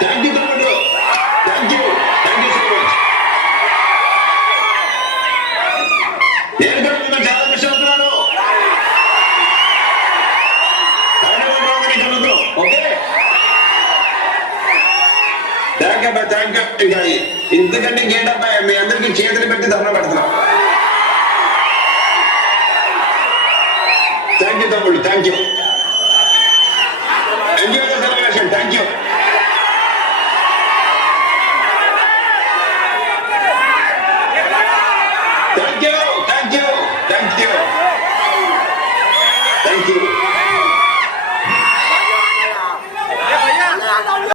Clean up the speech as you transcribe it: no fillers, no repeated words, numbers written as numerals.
Thank you తమ్ముడు, thank you so much. నేను కూడా మిమ్మల్ని చాలా మిస్ అవుతున్నాను. Okay, thank you. ఇంకా ఇంతకంటే ఇంకేంటబ్బా, మీ అందరికీ చేతులు పెట్టి దండం పెడుతున్నాం. థ్యాంక్ యూ తమ్ముడు, థ్యాంక్ యూ.